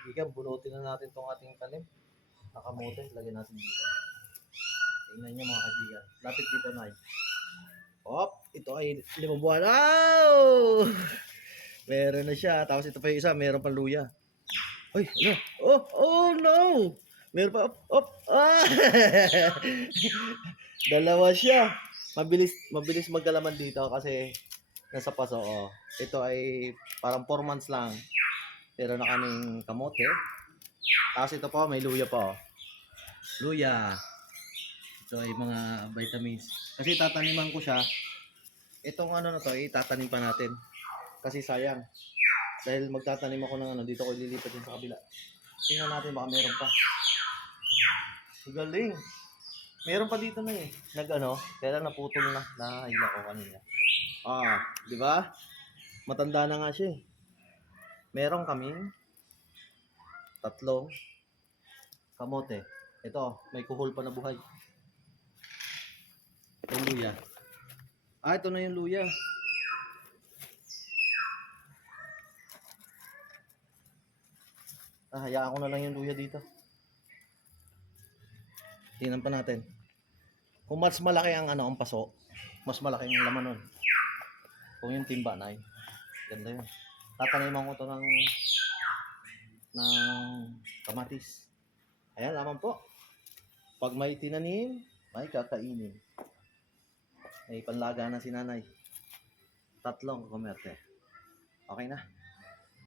kaibigan, bunutin na natin tong ating tanim. Nakamote, lagyan natin dito. Tingnan nyo mga kaibigan. Lapit dito, Nay. Hop, ito ay 5 buwan. Oh! Meron na siya. Tapos ito pa yung isa, meron pang luya. Uy, ano? Oh no! Meron pa, ah! Dalawa siya. Mabilis magkalaman dito kasi nasa paso. Oh. Ito ay parang 4 months lang. Pero na kaming kamote. Tapos ito pa, may luya pa. Oh. Luya. Ito ay mga vitamins. Kasi tataniman ko siya. Itong ano na to, itatanim pa natin. Kasi sayang. Dahil magtatanim ako ng ano, dito ko lilipat din sa kabila. Tingnan natin baka meron pa. Galing. Meron pa dito na eh. Nag-ano, kaya naputol na. Nahila ko kanina. Ah, di ba? Matanda na nga siya eh. Meron kaming 3 kamote. Ito, may kuhol pa na buhay. Yung luya. Ah, ito na yung luya. Ah, hayaan ko na lang yung luya dito. Tingnan pa natin. Kung mas malaki ang ano, ang paso, mas malaki ang laman nun. Kung yung timba na ganda yun. Tataniman ko to ng kamatis. Ayan, lamang po. Pag may tinanim, may kakainin. May panlaga na si nanay. 3 kumerte. Okay na.